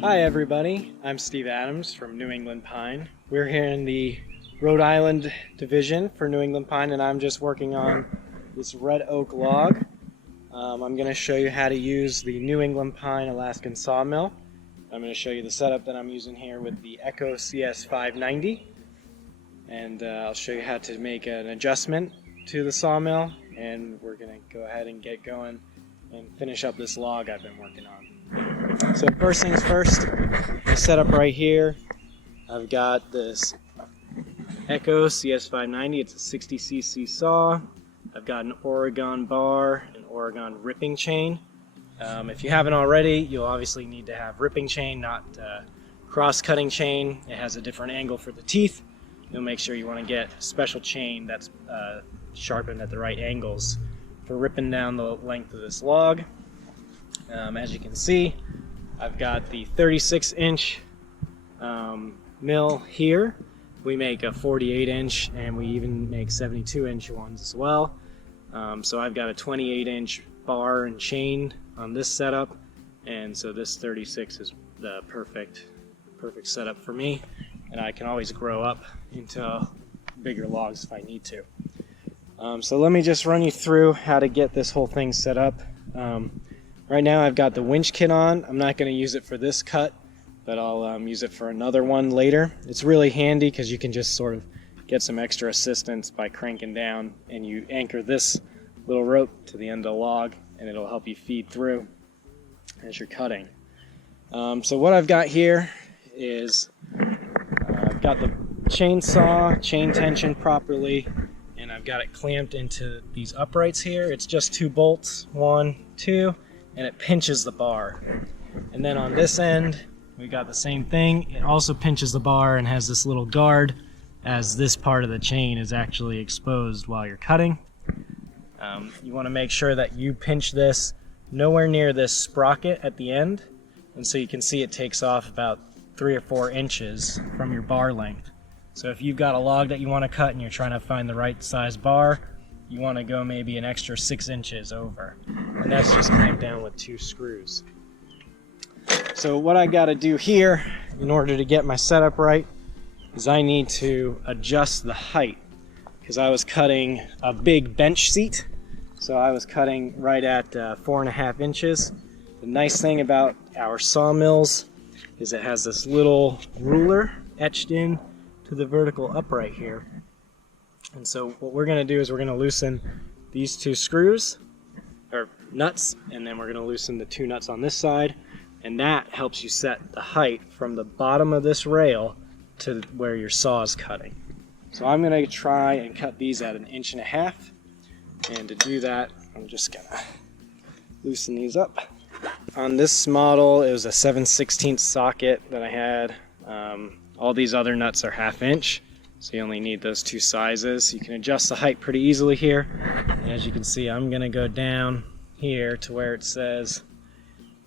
Hi everybody, I'm Steve Adams from New England Pine. We're here in the Rhode Island division for New England Pine, and I'm just working on this red oak log. I'm going to show you how to use the New England Pine Alaskan sawmill. I'm going to show you the setup that I'm using here with the Echo CS590, and I'll show you how to make an adjustment to the sawmill, and we're going to go ahead and get going and finish up this log I've been working on. So first things first, my setup right here, I've got this Echo CS590, it's a 60cc saw. I've got an Oregon bar, an Oregon ripping chain. If you haven't already, you'll obviously need to have ripping chain, not cross-cutting chain. It has a different angle for the teeth. You'll make sure you want to get a special chain that's sharpened at the right angles for ripping down the length of this log. As you can see, I've got the 36-inch mill here. We make a 48-inch and we even make 72-inch ones as well. So I've got a 28-inch bar and chain on this setup, and so this 36 is the perfect setup for me, and I can always grow up into bigger logs if I need to. So let me just run you through how to get this whole thing set up. Right now I've got the Winch Kit on. I'm not going to use it for this cut, but I'll use it for another one later. It's really handy because you can just sort of get some extra assistance by cranking down, and you anchor this little rope to the end of the log, and it'll help you feed through as you're cutting. So what I've got here is I've got the chainsaw chain tensioned properly, and I've got it clamped into these uprights here. It's just 2 bolts, 1, 2, and it pinches the bar. And then on this end, we got the same thing. It also pinches the bar and has this little guard, as this part of the chain is actually exposed while you're cutting. You want to make sure that you pinch this nowhere near this sprocket at the end, and so you can see it takes off about 3 or 4 inches from your bar length. So if you've got a log that you want to cut and you're trying to find the right size bar, you want to go maybe an extra 6 inches over, and that's just clamped down with 2 screws. So what I got to do here in order to get my setup right is I need to adjust the height, because I was cutting a big bench seat, so I was cutting right at 4.5 inches. The nice thing about our sawmills is it has this little ruler etched in to the vertical upright here. And so what we're going to do is we're going to loosen these 2 screws, or nuts, and then we're going to loosen the 2 nuts on this side, and that helps you set the height from the bottom of this rail to where your saw is cutting. So I'm going to try and cut these at 1.5 inches, and to do that I'm just going to loosen these up. On this model it was a 7/16 socket that I had. All these other nuts are 1/2 inch, so you only need those 2 sizes. You can adjust the height pretty easily here, and as you can see I'm going to go down here to where it says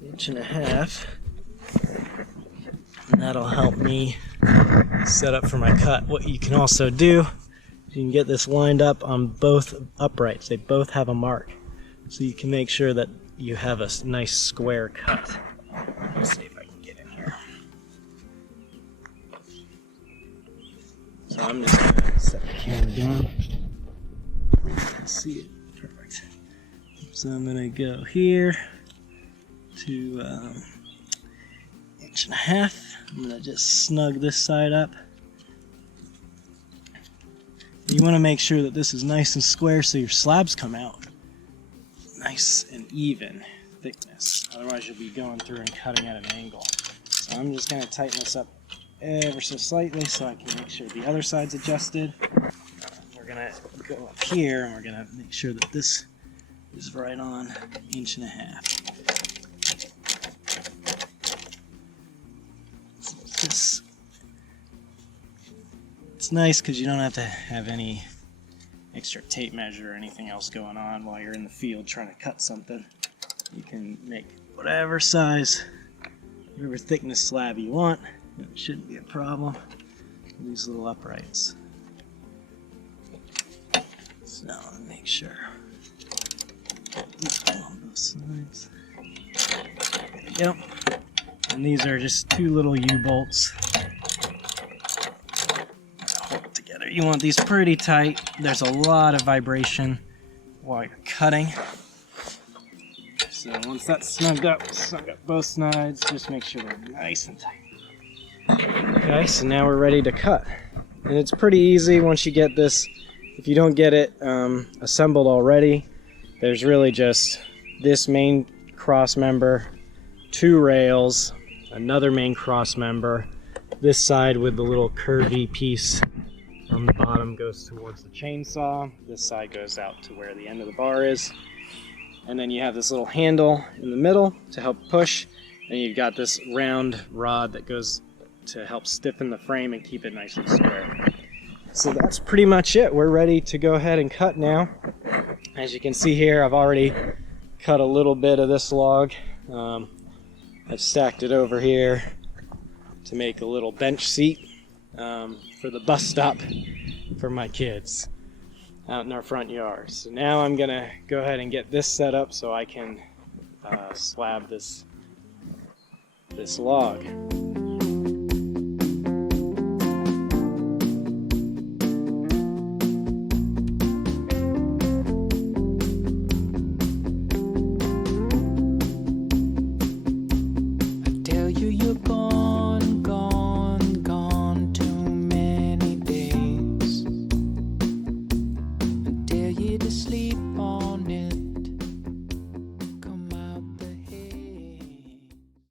1.5 inches, and that'll help me set up for my cut. What you can also do is you can get this lined up on both uprights. They both have a mark, so you can make sure that you have a nice square cut. Let's see if I can get in here. So I'm just going to set the camera down. Let's see it. Perfect. So I'm going to go here to 1.5 inches. I'm going to just snug this side up. You want to make sure that this is nice and square so your slabs come out nice and even thickness. Otherwise you'll be going through and cutting at an angle. So I'm just going to tighten this up ever so slightly so I can make sure the other side's adjusted. We're going to go up here and we're going to make sure that this is right on 1.5 inches. So it's nice because you don't have to have any extra tape measure or anything else going on while you're in the field trying to cut something. You can make whatever size, whatever thickness slab you want. It shouldn't be a problem with these little uprights. So let me make sure. On both sides. There we go. And these are just 2 little U-bolts. Hold it together. You want these pretty tight. There's a lot of vibration while you're cutting. So once that's snug up both sides, just make sure they're nice and tight. Okay, so now we're ready to cut. And it's pretty easy once you get this. If you don't get it assembled already, there's really just this main cross member, 2 rails, another main cross member. This side with the little curvy piece on the bottom goes towards the chainsaw. This side goes out to where the end of the bar is. And then you have this little handle in the middle to help push. And you've got this round rod that goes to help stiffen the frame and keep it nice and square. So that's pretty much it. We're ready to go ahead and cut now. As you can see here, I've already cut a little bit of this log. I've stacked it over here to make a little bench seat for the bus stop for my kids out in our front yard. So now I'm gonna go ahead and get this set up so I can slab this log.